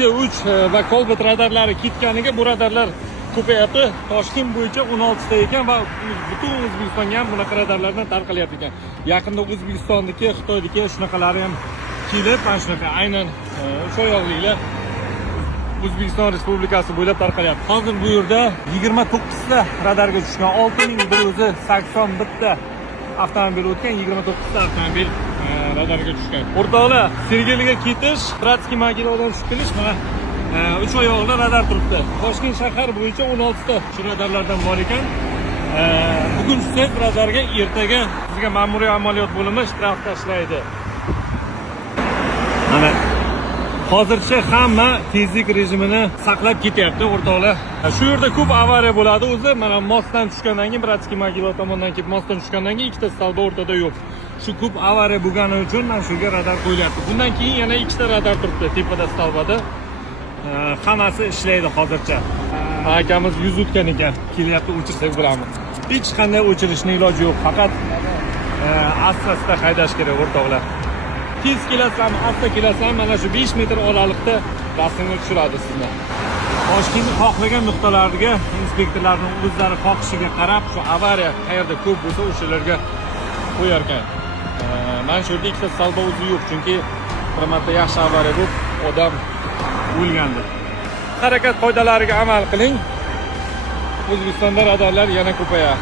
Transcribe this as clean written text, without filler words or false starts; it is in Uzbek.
Nexia 3 va Cobalt radarlari ketganiga bu radarlar ko'payapti. Toshkent bo'yicha 16 ta ekan va butun O'zbekistonga ham bunaqa radarlardan tarqalyapti ekan. Yaqinda O'zbekistonniki, Xitoyniki shunaqalari ham kelib, mana shunaqa aynan o'sha yoqliklar O'zbekiston Respublikasi bo'ylab tarqalyapti. Hozir bu yerda 29 ta radarga tushgan, 6181 ta avtomobil o'tgan, 29 ta avtomobil radarga tushgan. O'rtoqlar, Sergeliga ketish, Bratskiy Mogilovdan tushib kelish, mana uch oyoqli radar turibdi. Toshkent shahar bo'yicha 16 ta shu radarlardan bor ekan. Bugun tushsak radarga, ertaga bizga ma'muriy amaliyot bo'limi shtraf tashlaydi. Mana hozircha hamma tezlik rejimini saqlab ketyapti, o'rtoqlar. Shu yerda ko'p avariya bo'ladi o'zi. Mana mostdan tushgandan keyin, Bratskiy Mogilov tomonidan kelib mostdan tushgandan keyin ikkita stalba o'rtada yo'q. Shu ko'p avariya bo'lgani uchun mana shuga radar qo'yilyapti. Bundan keyin yana ikkita radar turibdi tepada stalbada. Hammasi ishlaydi hozircha. Akamiz 100 o'tgan ekan, kelyapti, o'chirsak bo'lamiz. Hech qanday o'chirishning iloji yo'q, faqat asta-asta haydash kerak, o'rtoqlar. Tez kelasam, asta kelasam, mana shu 5 metr oraliqda rasmga tushiradi sizni. Toshkentning xohlagan nuqtalariga inspektorlarning o'zlari xohishiga qarab, shu avariya qayerda ko'p bo'lsa, o'shalarga qo'yar ekan. Mana shu yerda ikkita salba o'zi yo'q, chunki bir marta yaxshi avariya bo'lib, odam o'lgandi. Harakat qoidalariga amal qiling. O'zbekistonda radarlar yana ko'payadi.